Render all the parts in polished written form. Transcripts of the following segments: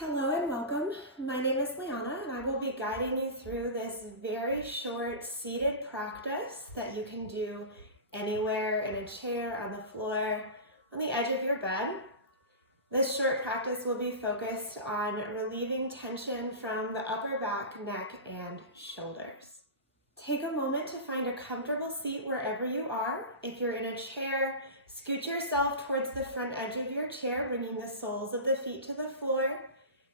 Hello and welcome. My name is Liana and I will be guiding you through this very short seated practice that you can do anywhere, in a chair, on the floor, on the edge of your bed. This short practice will be focused on relieving tension from the upper back, neck, and shoulders. Take a moment to find a comfortable seat wherever you are. If you're in a chair, scoot yourself towards the front edge of your chair, bringing the soles of the feet to the floor.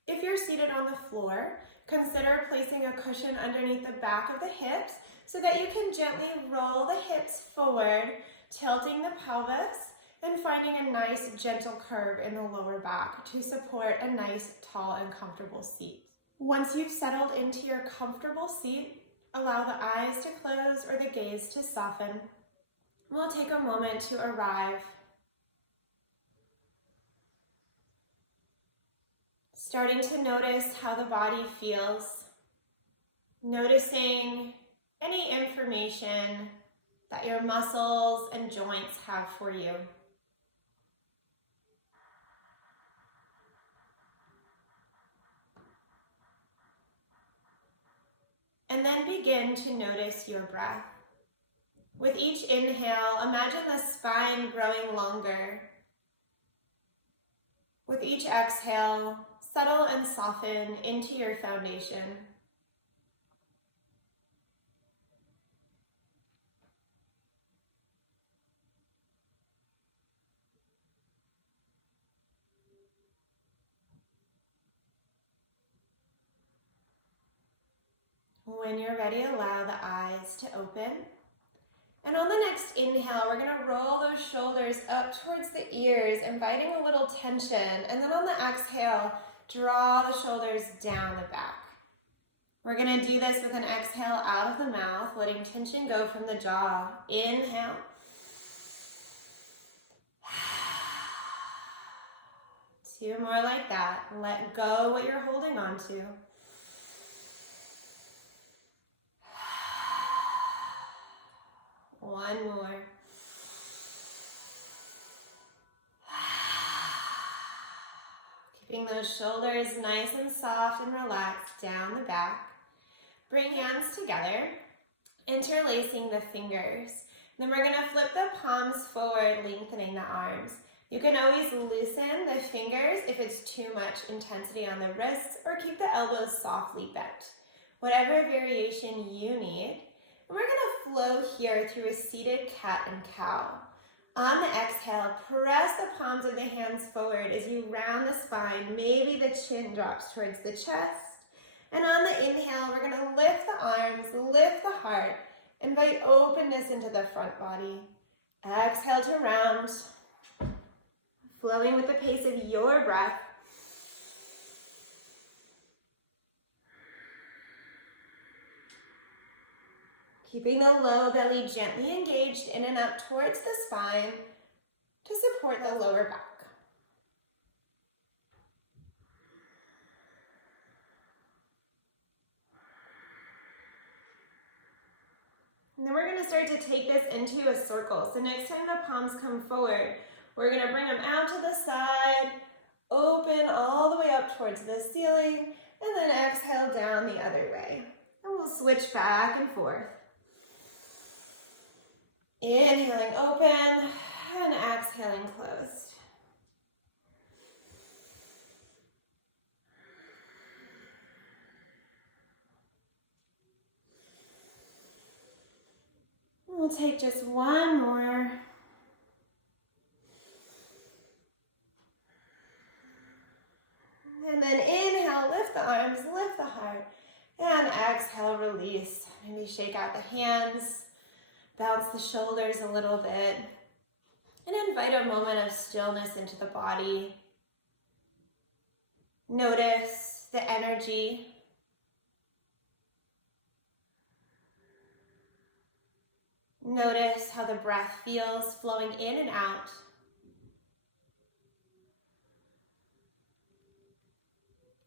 If you're seated on the floor, consider placing a cushion underneath the back of the hips so that you can gently roll the hips forward, tilting the pelvis and finding a nice gentle curve in the lower back to support a nice, tall, and comfortable seat. Once you've settled into your comfortable seat, allow the eyes to close or the gaze to soften. We'll take a moment to arrive. Starting to notice how the body feels, noticing any information that your muscles and joints have for you. And then begin to notice your breath. With each inhale, imagine the spine growing longer. With each exhale, settle and soften into your foundation. When you're ready, allow the eyes to open. And on the next inhale, we're going to roll those shoulders up towards the ears, inviting a little tension. And then on the exhale, draw the shoulders down the back. We're going to do this with an exhale out of the mouth, letting tension go from the jaw. Inhale. Two more like that. Let go what you're holding on to. One more. Keeping those shoulders nice and soft and relaxed down the back. Bring hands together, interlacing the fingers. Then we're going to flip the palms forward, lengthening the arms. You can always loosen the fingers if it's too much intensity on the wrists, or keep the elbows softly bent. Whatever variation you need. And we're going to flow here through a seated cat and cow. On the exhale, press the palms of the hands forward as you round the spine. Maybe the chin drops towards the chest. And on the inhale, we're going to lift the arms, lift the heart, invite openness into the front body. Exhale to round, flowing with the pace of your breath. Keeping the low belly gently engaged in and up towards the spine to support the lower back. And then we're going to start to take this into a circle. So next time the palms come forward, we're going to bring them out to the side, open all the way up towards the ceiling, and then exhale down the other way. And we'll switch back and forth. Inhaling open and exhaling closed. We'll take just one more. And then inhale, lift the arms, lift the heart. And exhale, release. Maybe shake out the hands. Bounce the shoulders a little bit, and invite a moment of stillness into the body. Notice the energy. Notice how the breath feels flowing in and out.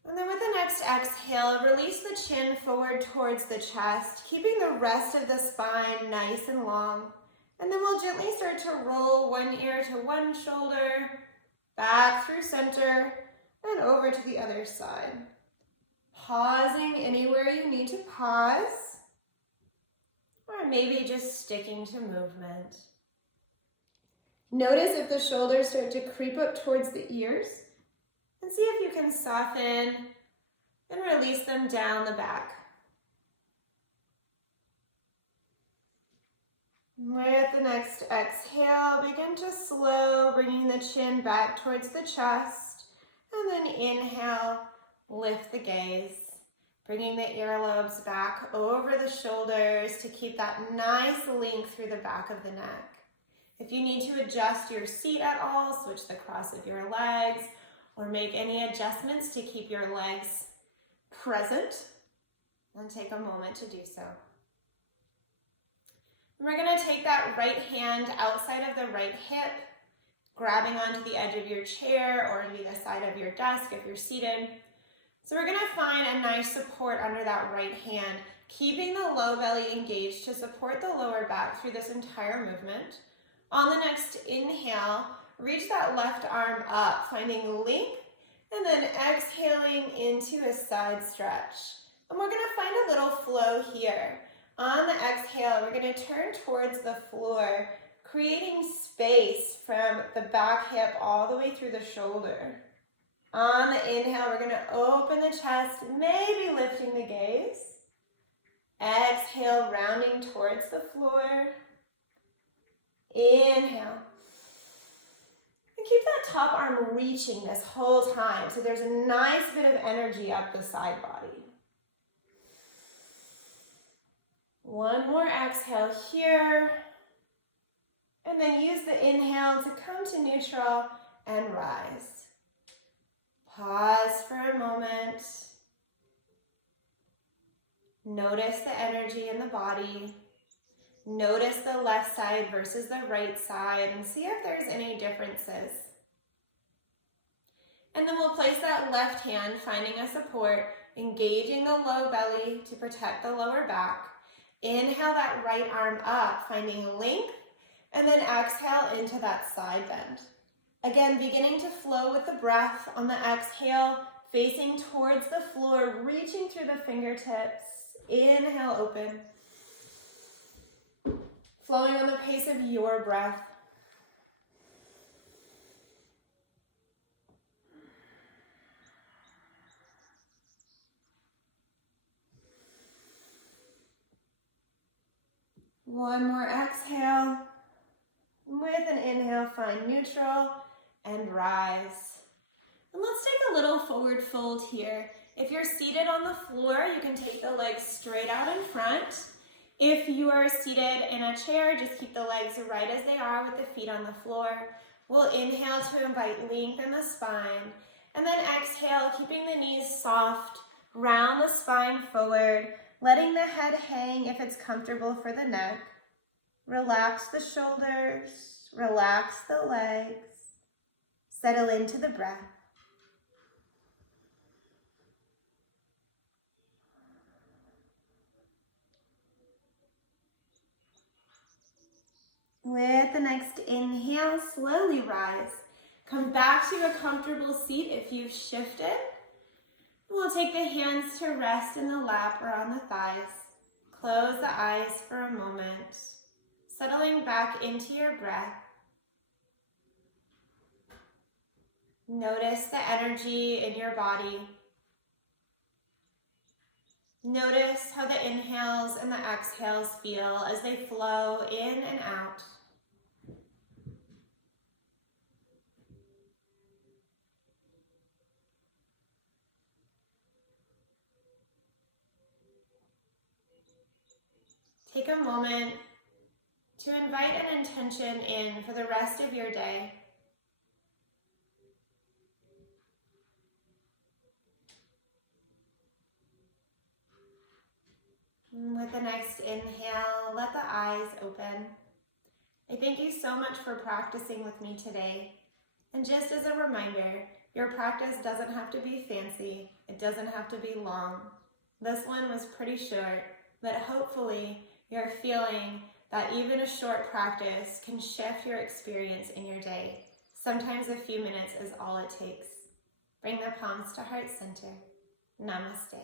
And then with the next exhale, release the chin forward towards the chest, keeping the rest of the spine nice and long. And then we'll gently start to roll one ear to one shoulder, back through center, and over to the other side. Pausing anywhere you need to pause, or maybe just sticking to movement. Notice if the shoulders start to creep up towards the ears, and see if you can soften and release them down the back. With the next exhale, begin to slow, bringing the chin back towards the chest, and then inhale, lift the gaze, bringing the earlobes back over the shoulders to keep that nice length through the back of the neck. If you need to adjust your seat at all, switch the cross of your legs, or make any adjustments to keep your legs present, and take a moment to do so. We're going to take that right hand outside of the right hip, grabbing onto the edge of your chair or maybe the side of your desk if you're seated. So we're going to find a nice support under that right hand, keeping the low belly engaged to support the lower back through this entire movement. On the next inhale, reach that left arm up, finding length, and then exhaling into a side stretch. And we're going to find a little flow here. On the exhale, we're going to turn towards the floor, creating space from the back hip all the way through the shoulder. On the inhale, we're going to open the chest, maybe lifting the gaze. Exhale, rounding towards the floor. Inhale. And keep that top arm reaching this whole time, so there's a nice bit of energy up the side body. One more exhale here, and then use the inhale to come to neutral and rise. Pause for a moment. Notice the energy in the body. Notice the left side versus the right side and see if there's any differences. And then we'll place that left hand, finding a support, engaging the low belly to protect the lower back. Inhale that right arm up, finding length, and then exhale into that side bend. Again, beginning to flow with the breath on the exhale, facing towards the floor, reaching through the fingertips. Inhale, open. Flowing on the pace of your breath. One more exhale. With an inhale, find neutral and rise. And let's take a little forward fold here. If you're seated on the floor, you can take the legs straight out in front. If you are seated in a chair, just keep the legs right as they are with the feet on the floor. We'll inhale to invite length in the spine. And then exhale, keeping the knees soft, round the spine forward, letting the head hang if it's comfortable for the neck. Relax the shoulders, relax the legs. Settle into the breath. With the next inhale, slowly rise. Come back to a comfortable seat if you've shifted. We'll take the hands to rest in the lap or on the thighs. Close the eyes for a moment, settling back into your breath. Notice the energy in your body. Notice how the inhales and the exhales feel as they flow in and out. Take a moment to invite an intention in for the rest of your day. With the next inhale, let the eyes open. I thank you so much for practicing with me today. And just as a reminder, your practice doesn't have to be fancy. It doesn't have to be long. This one was pretty short, but hopefully you're feeling that even a short practice can shift your experience in your day. Sometimes a few minutes is all it takes. Bring the palms to heart center. Namaste.